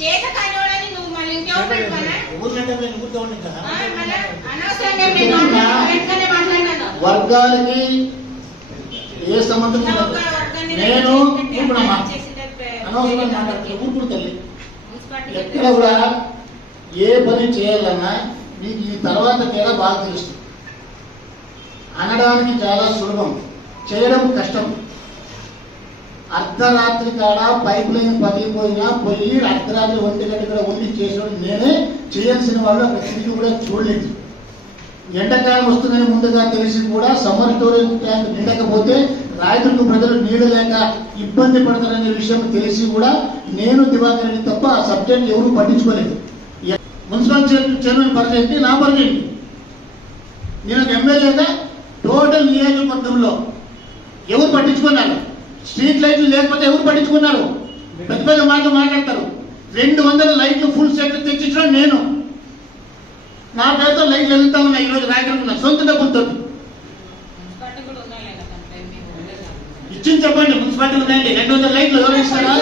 చేత కానివాడని నువ్వు మళ్ళీ ఇంకెవరు పెట్టుకున్నా వర్గాలకి ఏ సంబంధం నేను అనవసరంగా మాట్లాడుతున్నా ఊరుకుడు తల్లి. ఎక్కడ కూడా ఏ పని చేయాలన్నా మీకు ఈ తర్వాత తేడా బాగా తెలుస్తుంది. అనడానికి చాలా సులభం, చేయడం కష్టం. అర్ధరాత్రి కాడ పైప్ లైన్ పగిలిపోయినా పోయి అర్ధరాత్రి 1 గంట కూడా ఉండి చేసేవాడు నేనే. చేయాల్సిన వాళ్ళు అక్కడ తిరిగి కూడా చూడలేదు. ఎండాకాలం వస్తుందని ముందుగా తెలిసి కూడా సమ్మర్ స్టోరేజ్ ట్యాంక్ నిండకపోతే రైతులకు ప్రజలు నీళ్లు లేక ఇబ్బంది పడతారనే విషయం తెలిసి కూడా నేను దివాకర్ రెడ్డి తప్ప ఆ సబ్జెక్ట్ ఎవరు పట్టించుకోలేదు. మున్సిపల్ చైర్మన్ పరిచయం నా పరిచయం. నేను ఎమ్మెల్యేగా టోటల్ నియోజకవర్గంలో ఎవరు పట్టించుకున్నారు? స్ట్రీట్ లైట్లు లేకపోతే ఎవరు పట్టించుకున్నారు? పెద్ద పెద్ద మాటలు మాట్లాడతారు. 200 లైట్లు ఫుల్ సెట్ తెచ్చించడం నేను. నా పేరుతో లైట్లు వెళ్తా ఉన్నాయి. ఈరోజు రాయకుండా సొంత డబ్బులతో ఇచ్చింది చెప్పండి. మున్సిపాలిటీ ఉన్నాయండి 200 లైట్లు ఎవరు ఇస్తారా?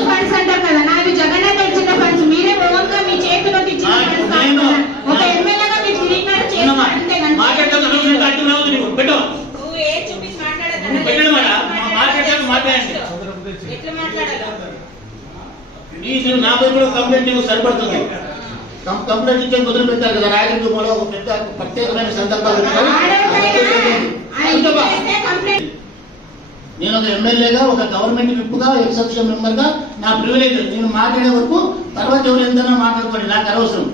నాపై కూడా కంప్లైంట్ సరిపడుతుంది. కంప్లైంట్ ఇచ్చే మొదలు పెట్టారు కదా రాయలసీమలో ఒక పెద్ద ప్రత్యేకమైన సందర్భాలు. నేను ఒక ఎమ్మెల్యేగా, ఒక గవర్నమెంట్ విప్పుగా, ఎక్సెప్షన్ మెంబర్గా నా ప్రివిలేజ్. నేను మాట్లాడే వరకు తర్వాత ఎవరు ఎంతైనా మాట్లాడుకోండి, నాకు అనవసరం.